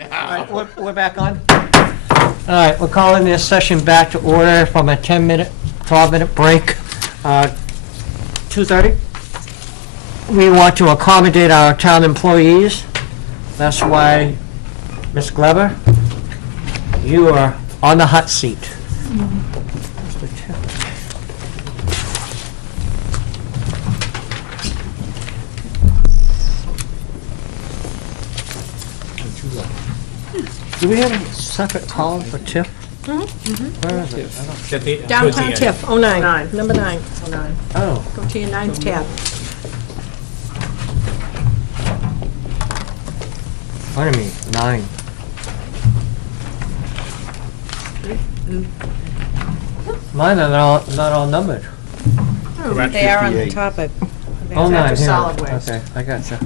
All right, we're back on. All right, we're calling this session back to order from a 10-minute, 12-minute break. 2:30. We want to accommodate our town employees. That's why, Ms. Glover, you are on the hot seat. Do we have a separate column for TIF? Where is it? I don't- Downtown TIF, 09, number 9. Oh, Go to your 9th tab. what do you mean, 9? Mine are not all numbered. They are on the topic. Oh, 9, After here. solid waste. Okay, I gotcha.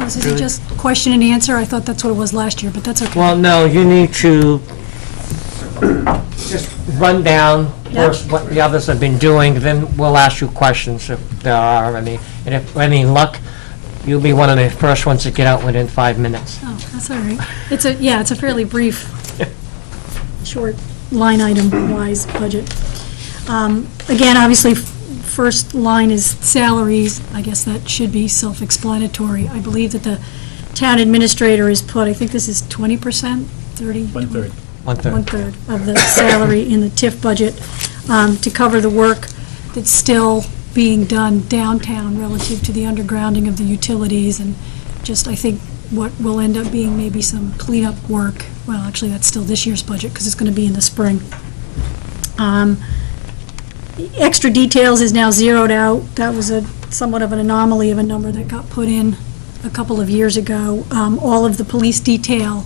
Is it just question and answer? I thought that's what it was last year, but that's okay. Well, no, you need to just run down first what the others have been doing, then we'll ask you questions if there are any. And if any luck, you'll be one of the first ones to get out within 5 minutes. Oh, that's all right. It's a fairly brief, short line item wise budget. Again, obviously, first line is salaries. I guess that should be self-explanatory. I believe that the town administrator has put, I think this is 20%, 30? 1/3. 1/3. 1/3 of the salary in the TIF budget to cover the work that's still being done downtown relative to the undergrounding of the utilities and just, I think, what will end up being maybe some cleanup work. Well, actually, that's still this year's budget because it's going to be in the spring. Extra details is now zeroed out. That was somewhat of an anomaly of a number that got put in a couple of years ago. All of the police detail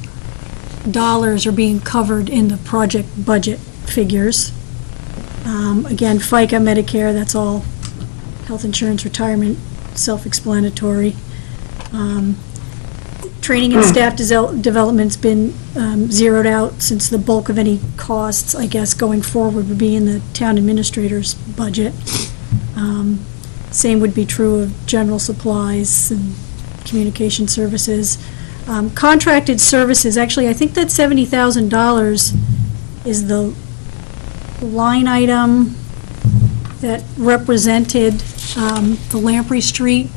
dollars are being covered in the project budget figures. Again, FICA, Medicare, that's all health insurance, retirement, self-explanatory. Training and staff development's been zeroed out since the bulk of any costs, I guess, going forward would be in the town administrator's budget. Same would be true of general supplies and communication services. Contracted services, actually, I think that $70,000 is the line item that represented the Lamprey Street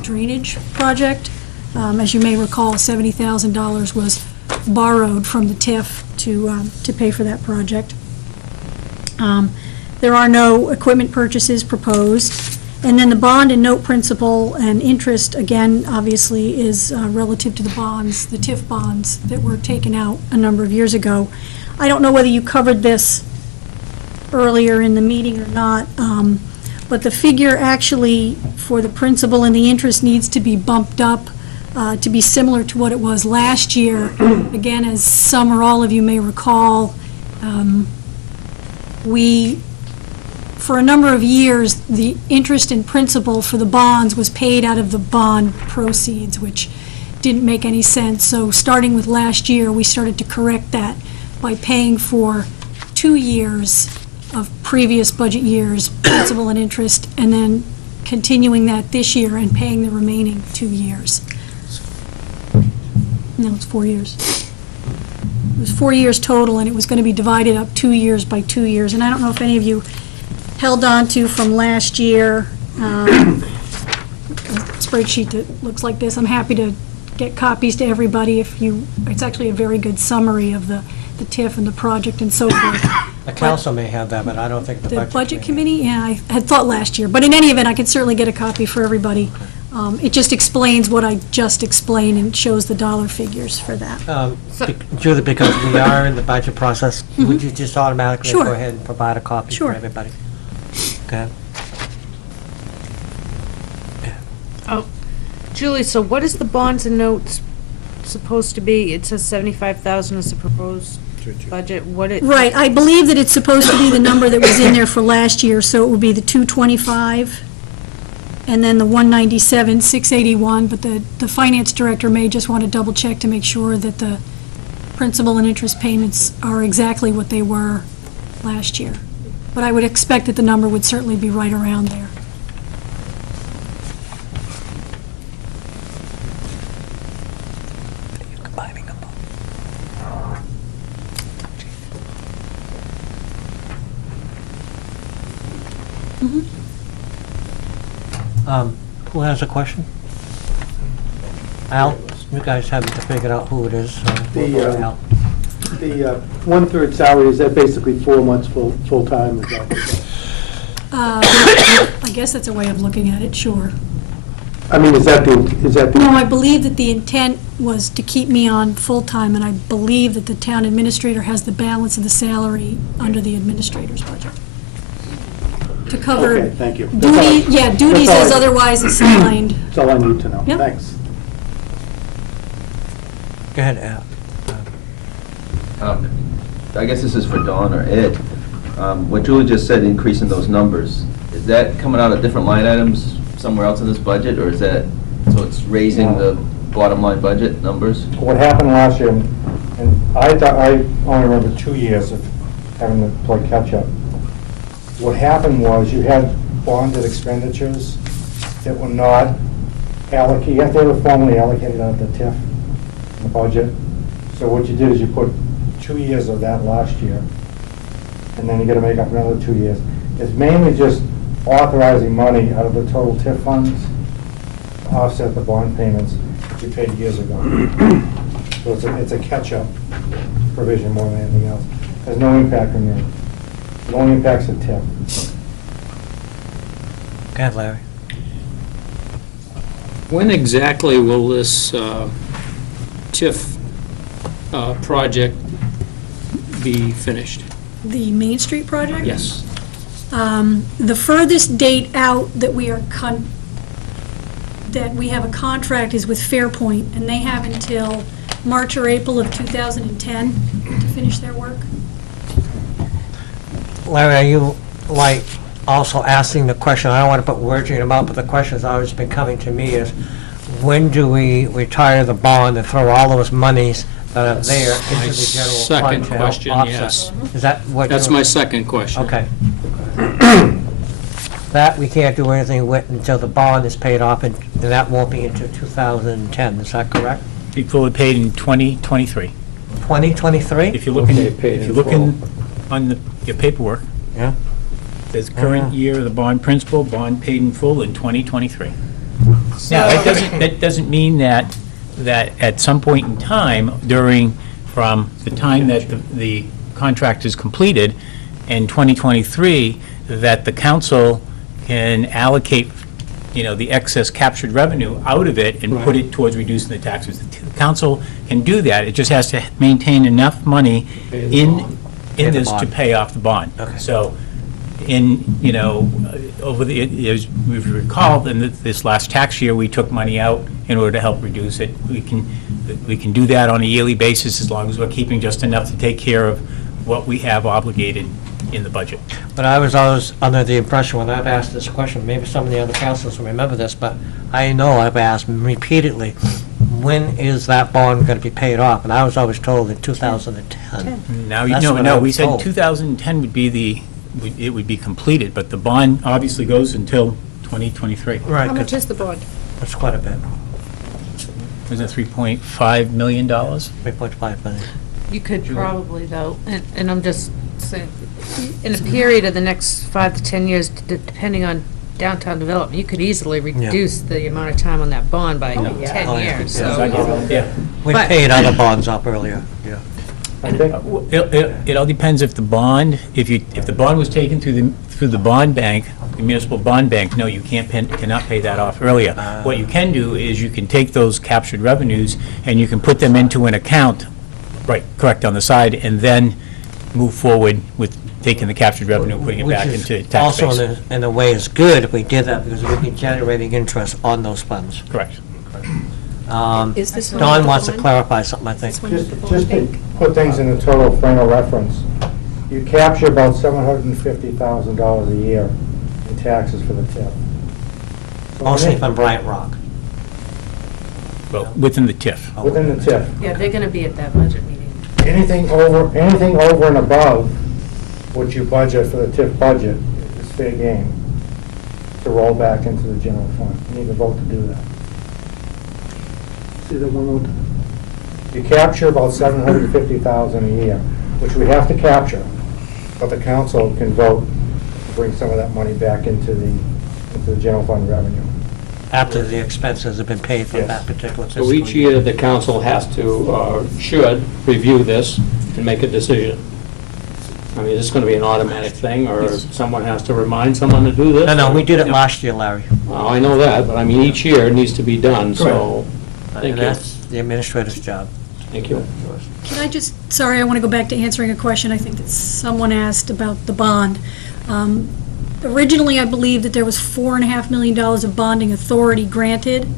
drainage project. As you may recall, $70,000 was borrowed from the TIF to pay for that project. There are no equipment purchases proposed. And then the bond and note principal and interest, again, obviously, is relative to the bonds, the TIF bonds that were taken out a number of years ago. I don't know whether you covered this earlier in the meeting or not, but the figure actually for the principal and the interest needs to be bumped up to be similar to what it was last year. Again, as some or all of you may recall, for a number of years, the interest and principal for the bonds was paid out of the bond proceeds, which didn't make any sense. So starting with last year, we started to correct that by paying for 2 years of previous budget years, principal and interest, and then continuing that this year and paying the remaining 2 years. No, it's 4 years. It was 4 years total, and it was going to be divided up 2 years by 2 years. And I don't know if any of you held on to from last year a spreadsheet that looks like this. I'm happy to get copies to everybody if you, it's actually a very good summary of the TIF and the project and so forth. The council may have that, but I don't think the budget. The budget committee, yeah, I had thought last year. But in any event, I could certainly get a copy for everybody. It just explains what I just explained and shows the dollar figures for that. Julie, because we are in the budget process, would you just automatically Sure. go ahead and provide a copy Sure. for everybody? Okay. Oh, Julie, so what is the bonds and notes supposed to be? It says 75,000 is the proposed budget. What it? Right, I believe that it's supposed to be the number that was in there for last year, so it would be the 225, and then the 197, 681, but the finance director may just want to double check to make sure that the principal and interest payments are exactly what they were last year. But I would expect that the number would certainly be right around there. Who has a question? Al, you guys haven't figured out who it is, so we'll go to Al. The one-third salary, is that basically 4 months full-time? Is that? I guess that's a way of looking at it, sure. I mean, is that No, the, I believe that the intent was to keep me on full-time, and I believe that the town administrator has the balance of the salary under the administrator's budget. To cover okay, thank you. duties That's all as I- otherwise assigned. That's all I need to know. Yep. Thanks. Go ahead, Al. I guess this is for Dawn or Ed. What Julie just said, increasing those numbers, is that coming out of different line items somewhere else in this budget, or is that, so it's raising the bottom line budget numbers? What happened last year, and I only remember 2 years of having to play catch-up. What happened was you had bonded expenditures that were not allocated, you have to have it formally allocated out of the TIF, the budget. So what you did is you put 2 years of that last year, and then you gotta make up another 2 years. It's mainly just authorizing money out of the total TIF funds to offset the bond payments that you paid years ago. So it's a catch-up provision more than anything else. There's no impact on your, it only impacts the TIF. Go ahead, Larry. When exactly will this TIF project be finished? The Main Street project? Yes. The furthest date out that we are that we have a contract is with Fairpoint, and they have until March or April of 2010 to finish their work. Larry, are you, like, also asking the question, I don't want to put words in your mouth, but the question that's always been coming to me is, when do we retire the bond and throw all those monies that are there into My the general fund second to help question, offset? yes. Is that what That's you're- my second question. Okay. That we can't do anything with until the bond is paid off, and that won't be until 2010, is that correct? Be fully paid in 2023. 2023? If you look in, Okay, paid if you in look in, full. on your paperwork, Yeah. there's current year of the bond principal, bond paid in full in 2023. Now, that doesn't mean that at some point in time from the time that the contract is completed in 2023, that the council can allocate, the excess captured revenue out of it and put it towards reducing the taxes. The council can do that. It just has to maintain enough money in the this to bond. pay off the bond. Okay. So over the, as we recall, in this last tax year, we took money out in order to help reduce it. We can do that on a yearly basis as long as we're keeping just enough to take care of what we have obligated in the budget. But I was always under the impression when I've asked this question, maybe some of the other councilors will remember this, but I know I've asked repeatedly, when is that bond going to be paid off? And I was always told in 2010. Now, That's what I no, was we said told. 2010 would be it would be completed, but the bond obviously goes until 2023. Right, How much 'cause is the bond? that's quite a bit, Was it $3.5 million? 3.5 million. You could probably, though, and I'm just saying, in a period of the next 5 to 10 years, depending on downtown development, you could easily reduce the amount of time on that bond by 10 Oh, yeah. years, Yeah. so. Yeah. We But- paid other bonds up earlier, yeah. I think, It all depends if the bond, if the bond was taken through the bond bank, the municipal bond bank, no, you cannot pay that off earlier. What you can do is you can take those captured revenues and you can put them into an account, right, correct, on the side, and then move forward with taking the captured revenue and putting it back into tax Also, base. in a way, is good if we did that, because we'd be generating interest on those funds. Correct. Is this one Don the wants to bond? clarify something, I think. This one is the bond just to bank? put things in a total frame of reference, you capture about $750,000 a year in taxes for the TIF. So Mostly from Bryant Rock. Well, within the TIF. Within the TIF. Yeah, they're gonna be at that budget meeting. Anything over and above what you budget for the TIF budget is fair game to roll back into the general fund. You need to vote to do that. See that one more time? You capture about $750,000 a year, which we have to capture, but the council can vote to bring some of that money back into the general fund revenue. After the expenses have been paid for Yes. that particular fiscal So each year, the council has to, or should, review this and make a decision. I mean, is this going to be an automatic thing, or someone has to remind someone to do this? No, we did it last year, Larry. Well, I know that, but I mean, each year it needs to be done, so, thank And you. that's the administrator's job. Thank you. Can I just, sorry, I want to go back to answering a question I think that someone asked about the bond. Originally, I believe that there was $4.5 million of bonding authority granted.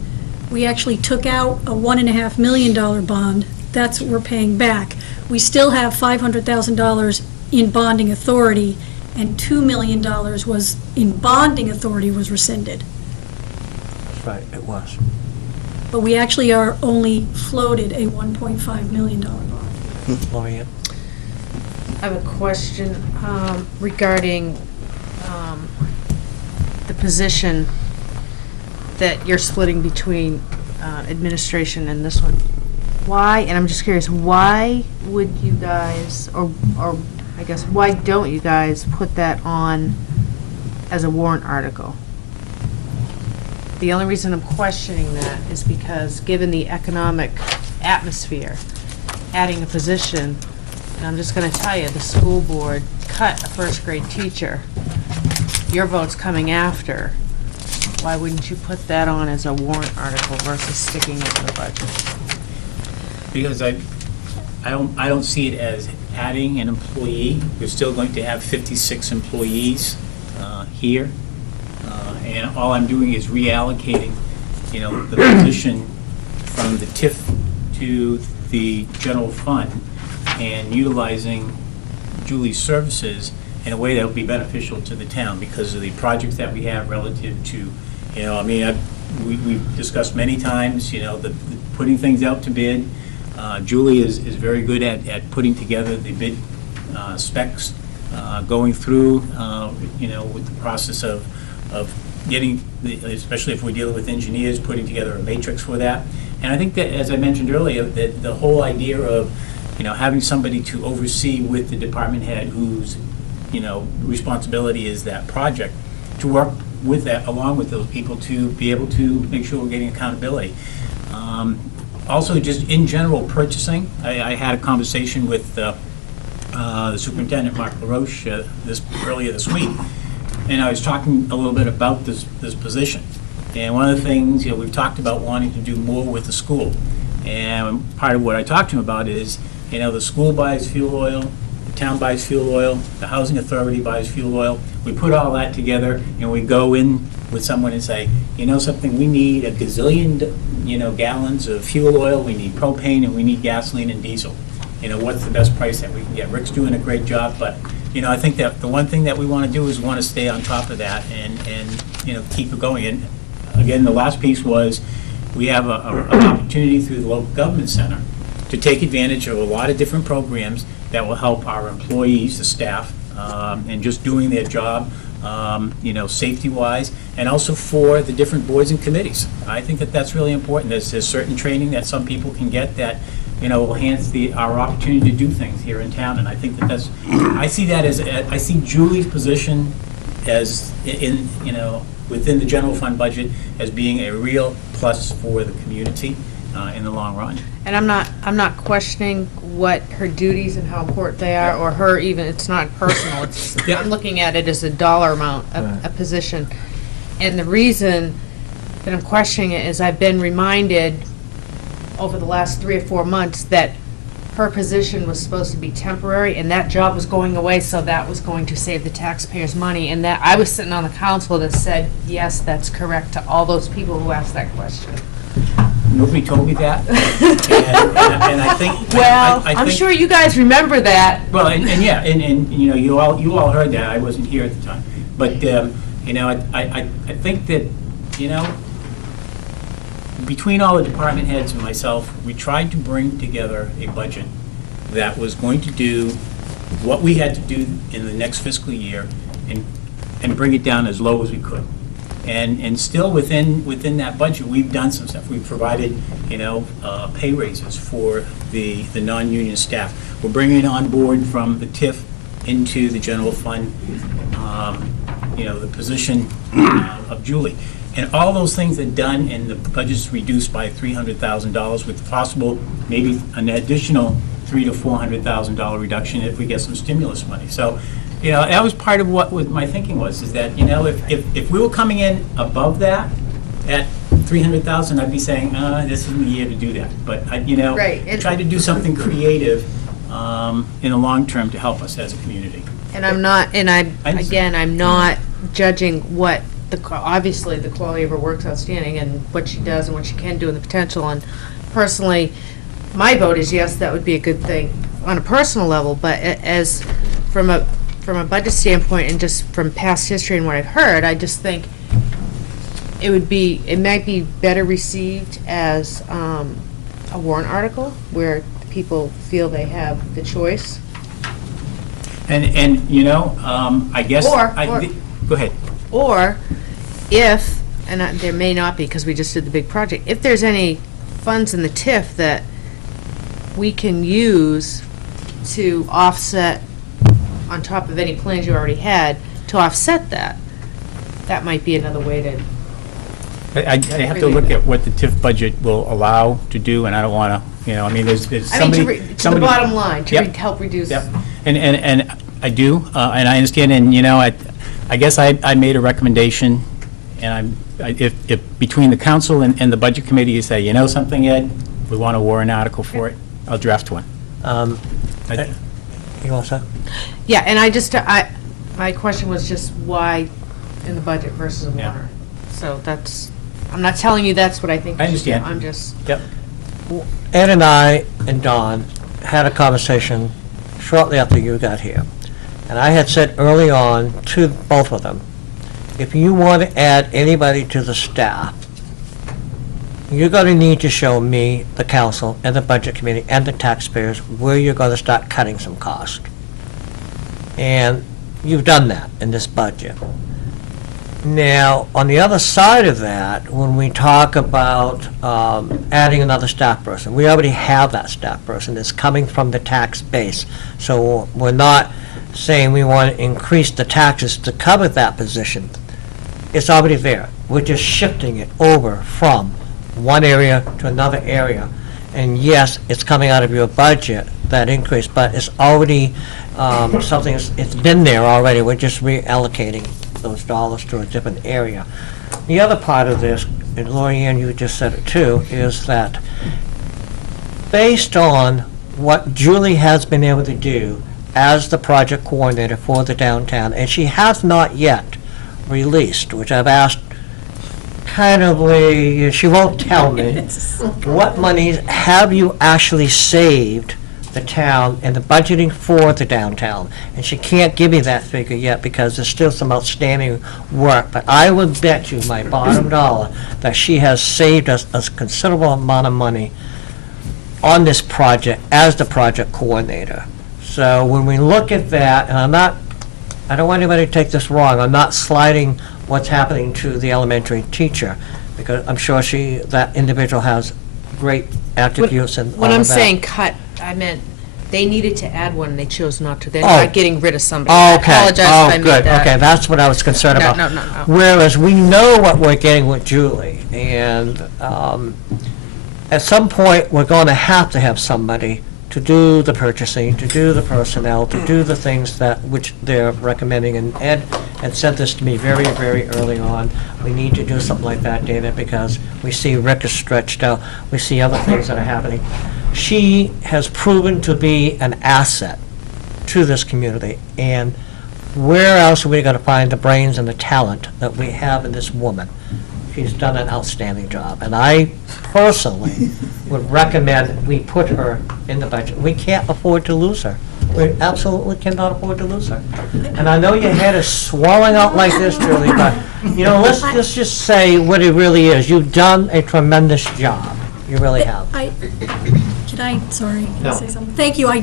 We actually took out a $1.5 million bond. That's what we're paying back. We still have $500,000 in bonding authority, and $2 million was in bonding authority was rescinded. That's right, it was. But we actually are only floated a $1.5 million bond. Lori Ann? I have a question regarding the position that you're splitting between administration and this one. Why, and I'm just curious, why would you guys, or I guess, why don't you guys put that on as a warrant article? The only reason I'm questioning that is because, given the economic atmosphere, adding a position, and I'm just gonna tell you, the school board cut a first grade teacher. Your vote's coming after. Why wouldn't you put that on as a warrant article versus sticking it in the budget? Because I don't see it as adding an employee. We're still going to have 56 employees here. And all I'm doing is reallocating, the position from the TIF to the general fund and utilizing Julie's services in a way that will be beneficial to the town because of the projects that we have relative to, we've discussed many times, the putting things out to bid. Julie is very good at putting together the bid specs, going through, with the process of getting, especially if we're dealing with engineers, putting together a matrix for that. And I think that, as I mentioned earlier, that the whole idea of, having somebody to oversee with the department head whose, responsibility is that project, to work with that, along with those people, to be able to make sure we're getting accountability. Also, just in general purchasing, I had a conversation with the superintendent, Mark LaRoche, earlier this week, and I was talking a little bit about this position. And one of the things, we've talked about wanting to do more with the school. And part of what I talked to him about is, the school buys fuel oil, the town buys fuel oil, the housing authority buys fuel oil. We put all that together and we go in with someone and say, something, we need a gazillion, gallons of fuel oil, we need propane, and we need gasoline and diesel. What's the best price that we can get? Rick's doing a great job, but, I think that the one thing that we want to do is want to stay on top of that and keep it going. And again, the last piece was, we have an opportunity through the local government center to take advantage of a lot of different programs that will help our employees, the staff, and just doing their job, safety-wise, and also for the different boards and committees. I think that that's really important. There's certain training that some people can get that, will enhance our opportunity to do things here in town, and I think that I see that as, I see Julie's position as within the general fund budget as being a real plus for the community in the long run. And I'm not questioning what her duties and how important they are, or her even, it's not personal, it's, Yeah. I'm looking at it as a dollar amount, a position. And the reason that I'm questioning it is I've been reminded over the last 3 or 4 months that her position was supposed to be temporary, and that job was going away, so that was going to save the taxpayers money, and that, I was sitting on the council that said, yes, that's correct, to all those people who asked that question. Nobody told me that, and I think. Well, I I'm think- sure you guys remember that. Well, and you all heard that. I wasn't here at the time, but I think that between all the department heads and myself, we tried to bring together a budget that was going to do what we had to do in the next fiscal year and bring it down as low as we could. And still within that budget, we've done some stuff. We've provided, pay raises for the non-union staff. We're bringing on board from the TIF into the general fund, the position of Julie. And all those things are done, and the budget's reduced by $300,000 with possible, maybe an additional $300,000 to $400,000 reduction if we get some stimulus money. So, that was part of what my thinking was, is that, if we were coming in above that, at 300,000, I'd be saying, this isn't the year to do that. But, Right. try to do something creative in the long term to help us as a community. And I'm not, understand. again, I'm not judging what, obviously, the quality of her work's outstanding, and what she does and what she can do, and the potential, and personally, my vote is yes, that would be a good thing on a personal level, but as, from a budget standpoint, and just from past history and what I've heard, I just think it might be better received as a warrant article, where people feel they have the choice. And I guess. Or- Go ahead. Or if, and there may not be because we just did the big project, if there's any funds in the TIF that we can use to offset, on top of any plans you already had, to offset that, that might be another way to. I have to look at what the TIF budget will allow to do, and I don't want to, there's somebody. To the bottom line, to Yep. help reduce. Yep, and I do, and I understand, and, I guess I made a recommendation, and if between the council and the budget committee, you say, something, Ed, we want a warrant article for it, I'll draft one. You all set? Yeah, and my question was just why in the budget versus a Yeah. warrant. So I'm not telling you that's what I think. I you should do. understand. I'm just. Yep. Ed and I and Don had a conversation shortly after you got here. And I had said early on to both of them, if you want to add anybody to the staff, you're going to need to show me, the council, and the budget committee, and the taxpayers where you're going to start cutting some cost. And you've done that in this budget. Now, on the other side of that, when we talk about adding another staff person, we already have that staff person. It's coming from the tax base. So we're not saying we want to increase the taxes to cover that position. It's already there. We're just shifting it over from one area to another area. And yes, it's coming out of your budget, that increase, but it's already something, it's been there already. We're just reallocating those dollars to a different area. The other part of this, and Lori Ann, you just said it too, is that based on what Julie has been able to do as the project coordinator for the downtown, and she has not yet released, which I've asked kindly, she won't tell me, what monies have you actually saved the town and the budgeting for the downtown? And she can't give me that figure yet because there's still some outstanding work. But I would bet you my bottom dollar that she has saved us a considerable amount of money on this project as the project coordinator. So when we look at that, and I don't want anybody to take this wrong, I'm not sliding what's happening to the elementary teacher, because I'm sure that individual has great attributes and all of that. When I'm saying cut, I meant they needed to add one and they chose not to. They're Oh. not getting rid of somebody. Oh, I okay. apologize if I made Good, that. okay, that's what I was concerned No, about. no. Whereas we know what we're getting with Julie, and at some point, we're going to have somebody to do the purchasing, to do the personnel, to do the things which they're recommending. And Ed had said this to me very, very early on. We need to do something like that, David, because we see Rick is stretched out. We see other things that are happening. She has proven to be an asset to this community. And where else are we going to find the brains and the talent that we have in this woman? She's done an outstanding job. And I personally would recommend we put her in the budget. We can't afford to lose her. We absolutely cannot afford to lose her. And I know your head is swelling out like this, Julie, but, let's just say what it really is. You've done a tremendous job. You really have. Can I say something? Thank you. I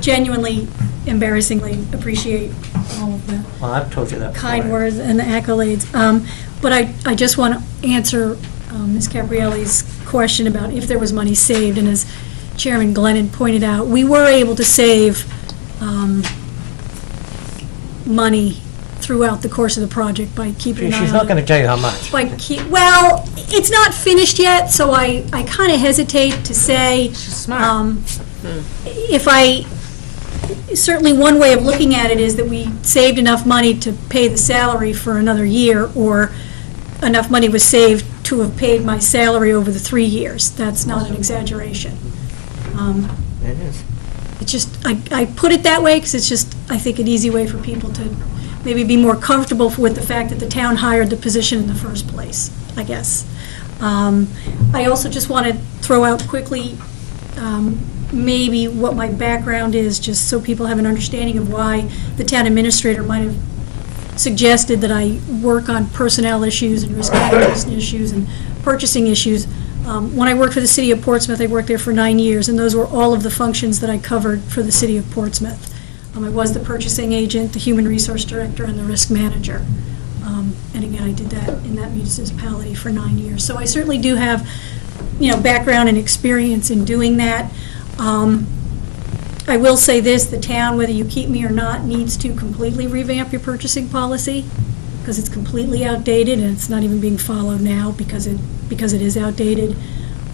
genuinely, embarrassingly appreciate all of the Well, I've told you that before. kind words and the accolades. But I just want to answer Ms. Caprielli's question about if there was money saved. And as Chairman Glennon pointed out, we were able to save money throughout the course of the project by keeping an eye on it. She's not going to tell you how much. Well, it's not finished yet, so I kind of hesitate to say. She's smart. Certainly one way of looking at it is that we saved enough money to pay the salary for another year, or enough money was saved to have paid my salary over the 3 years. That's not an exaggeration. It is. It's just, I put it that way because it's just, I think, an easy way for people to maybe be more comfortable with the fact that the town hired the position in the first place, I guess. I also just want to throw out quickly maybe what my background is, just so people have an understanding of why the town administrator might have suggested that I work on personnel issues and risk management issues and purchasing issues. When I worked for the city of Portsmouth, I worked there for 9 years, and those were all of the functions that I covered for the city of Portsmouth. I was the purchasing agent, the human resource director, and the risk manager. And again, I did that in that municipality for 9 years. So I certainly do have, background and experience in doing that. I will say this, the town, whether you keep me or not, needs to completely revamp your purchasing policy, because it's completely outdated and it's not even being followed now because it is outdated.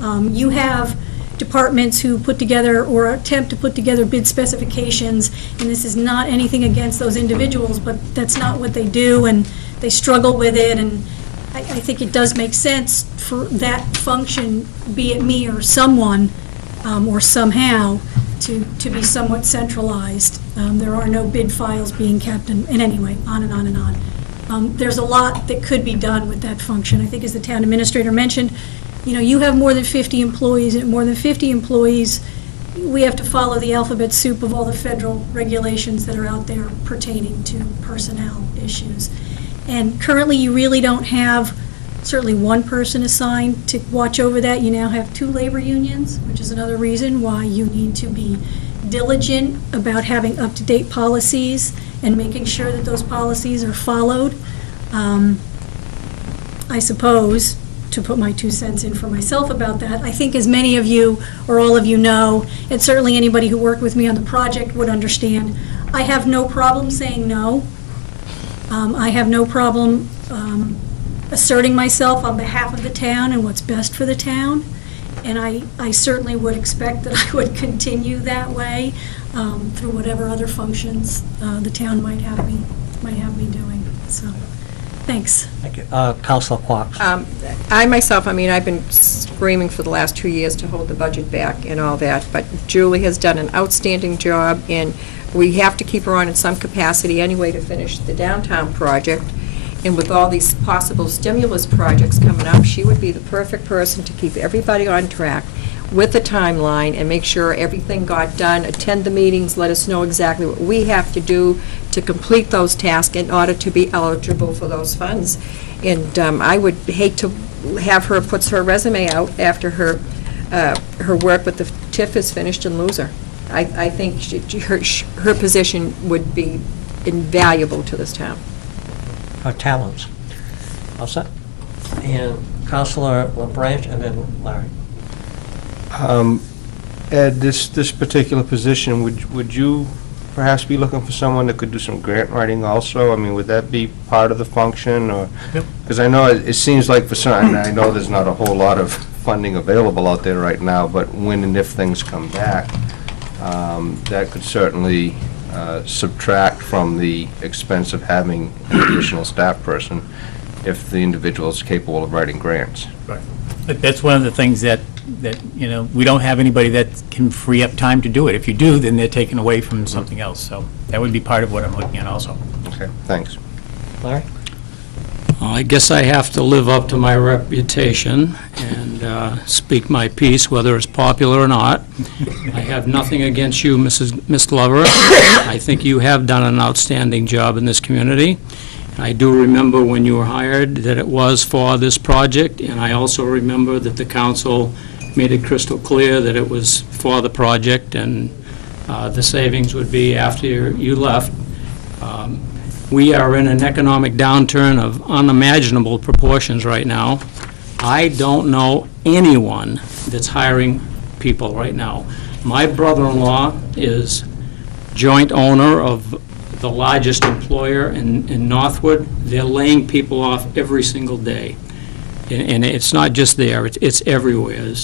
You have departments who put together or attempt to put together bid specifications, and this is not anything against those individuals, but that's not what they do, and they struggle with it, and I think it does make sense for that function, be it me or someone, or somehow, to be somewhat centralized. There are no bid files being kept, and anyway, on and on and on. There's a lot that could be done with that function. I think, as the town administrator mentioned, you have more than 50 employees, and more than 50 employees, we have to follow the alphabet soup of all the federal regulations that are out there pertaining to personnel issues. And currently, you really don't have certainly one person assigned to watch over that. You now have 2 labor unions, which is another reason why you need to be diligent about having up-to-date policies and making sure that those policies are followed. I suppose, to put my 2 cents in for myself about that, I think as many of you, or all of you know, and certainly anybody who worked with me on the project would understand, I have no problem saying no. I have no problem asserting myself on behalf of the town and what's best for the town. And I certainly would expect that I would continue that way through whatever other functions the town might have me doing. So, thanks. Thank you. Councilor Quox. I myself, I've been screaming for the last 2 years to hold the budget back and all that, but Julie has done an outstanding job, and we have to keep her on in some capacity anyway to finish the downtown project. And with all these possible stimulus projects coming up, she would be the perfect person to keep everybody on track with the timeline and make sure everything got done, attend the meetings, let us know exactly what we have to do to complete those tasks in order to be eligible for those funds. And I would hate to have her put her resume out after her work with the TIF is finished and lose her. I think her position would be invaluable to this town. Her talents. All set? And Councilor LaBranche, and then Larry. Ed, this particular position, would you perhaps be looking for someone that could do some grant writing also? Would that be part of the function, or? Because I know it seems like for some, I know there's not a whole lot of funding available out there right now, but when and if things come back, that could certainly subtract from the expense of having an additional staff person if the individual is capable of writing grants. Right. But that's one of the things that we don't have anybody that can free up time to do it. If you do, then they're taken away from something else. So that would be part of what I'm looking at also. Okay, thanks. Larry? I guess I have to live up to my reputation and speak my piece, whether it's popular or not. I have nothing against you, Ms. Glover. I think you have done an outstanding job in this community. I do remember when you were hired that it was for this project, and I also remember that the council made it crystal clear that it was for the project, and the savings would be after you left. We are in an economic downturn of unimaginable proportions right now. I don't know anyone that's hiring people right now. My brother-in-law is joint owner of the largest employer in Northwood. They're laying people off every single day. And it's not just there, it's everywhere.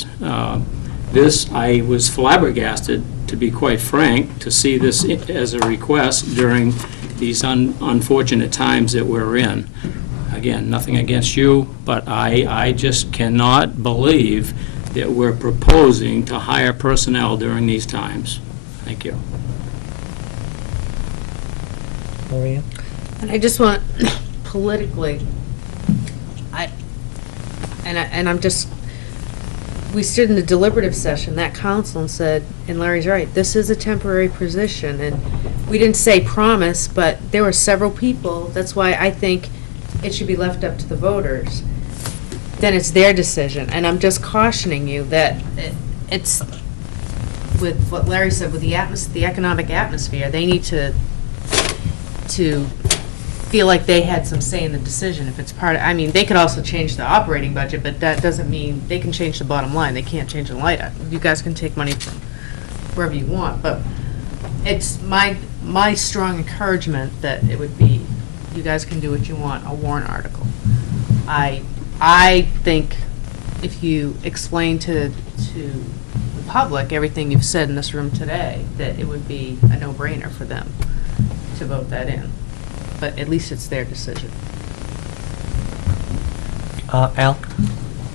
This, I was flabbergasted, to be quite frank, to see this as a request during these unfortunate times that we're in. Again, nothing against you, but I just cannot believe that we're proposing to hire personnel during these times. Thank you. Maria? And I just want, politically, I'm just, we stood in the deliberative session, that council, and said, and Larry's right, this is a temporary position, and we didn't say promise, but there were several people, that's why I think it should be left up to the voters. Then it's their decision, and I'm just cautioning you that it's, with what Larry said, with the economic atmosphere, they need to feel like they had some say in the decision. If it's part of, I mean, they could also change the operating budget, but that doesn't mean they can change the bottom line. They can't change the light. You guys can take money from wherever you want, but it's my strong encouragement that it would be, you guys can do what you want, a warrant article. I think if you explain to the public everything you've said in this room today, that it would be a no-brainer for them to vote that in. But at least it's their decision. Al?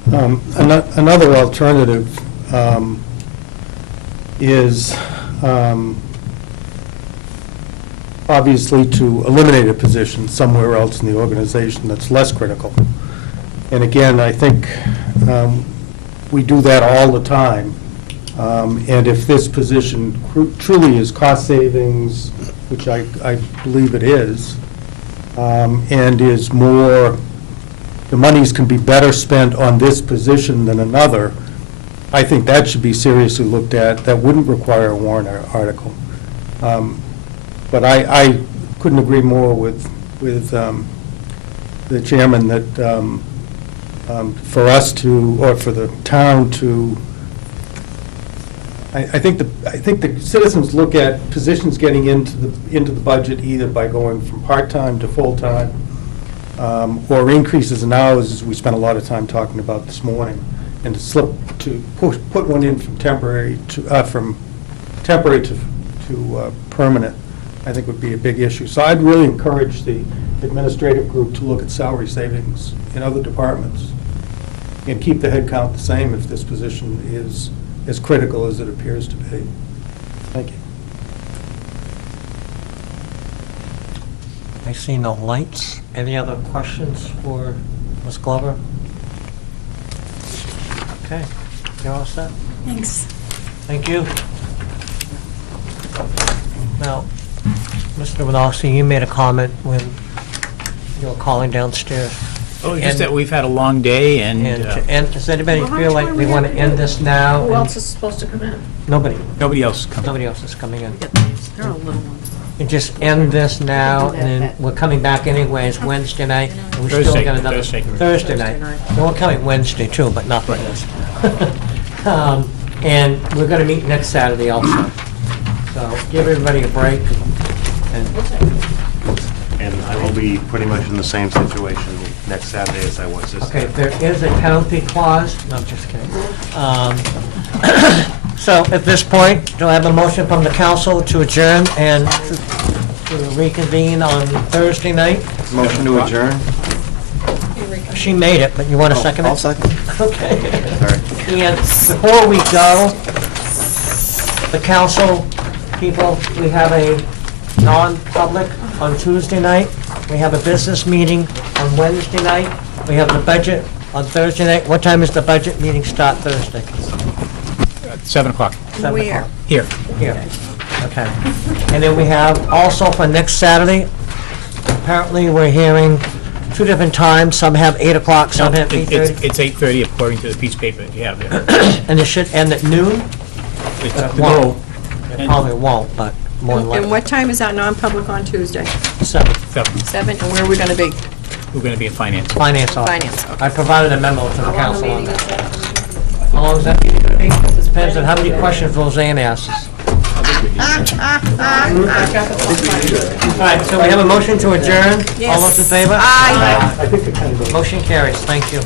Another alternative is obviously to eliminate a position somewhere else in the organization that's less critical. And again, I think we do that all the time. And if this position truly is cost savings, which I believe it is, and is more, the monies can be better spent on this position than another, I think that should be seriously looked at. That wouldn't require a warrant article. But I couldn't agree more with the chairman that for us to, or for the town to, I think the citizens look at positions getting into the budget either by going from part-time to full-time, or increases in hours, as we spent a lot of time talking about this morning, and to put one in from temporary to permanent, I think would be a big issue. So I'd really encourage the administrative group to look at salary savings in other departments and keep the head count the same if this position is as critical as it appears to be. Thank you. I see no lights. Any other questions for Ms. Glover? Okay, you're all set? Thanks. Thank you. Now, Mr. Winofsky, you made a comment when you were calling downstairs. Oh, just that we've had a long day, and does anybody feel like they want to end this now? Who else is supposed to come in? Nobody. nobody else comes. Nobody else is coming in. They're all little ones. And just end this now, and then we're coming back anyways Wednesday night. And we still got another Thursday night. And we're coming Wednesday too, but not for this. And we're going to meet next Saturday also. So give everybody a break. And I will be pretty much in the same situation next Saturday as I was this Okay, Saturday. there is a penalty clause. No, I'm just kidding. So at this point, do I have a motion from the council to adjourn and to reconvene on Thursday night? Motion to adjourn? She made it, but you want to second it? I'll second. Okay. Sorry. And before we go, the council people, we have a non-public on Tuesday night. We have a business meeting on Wednesday night. We have the budget on Thursday night. What time is the budget meeting start Thursday? 7 o'clock. 7 Where? o'clock. Here. Here. Okay. And then we have also for next Saturday, apparently we're hearing two different times. Some have 8 o'clock, some have 8:30. It's 8:30 according to the piece of paper that you have there. And it should end at noon? It's It the won't. goal. It probably won't, but more than And likely. what time is our non-public on Tuesday? 7. 7, and where are we going to be? We're going to be in finance. Finance office. Finance, okay. I provided a memo to the How long a council on meeting is that. that? How long is that meeting going to be? Depends on how many questions Roseanne asks. All right, so we have a motion to adjourn. All those in favor? Aye. I think it kind of goes. Motion carries, thank you.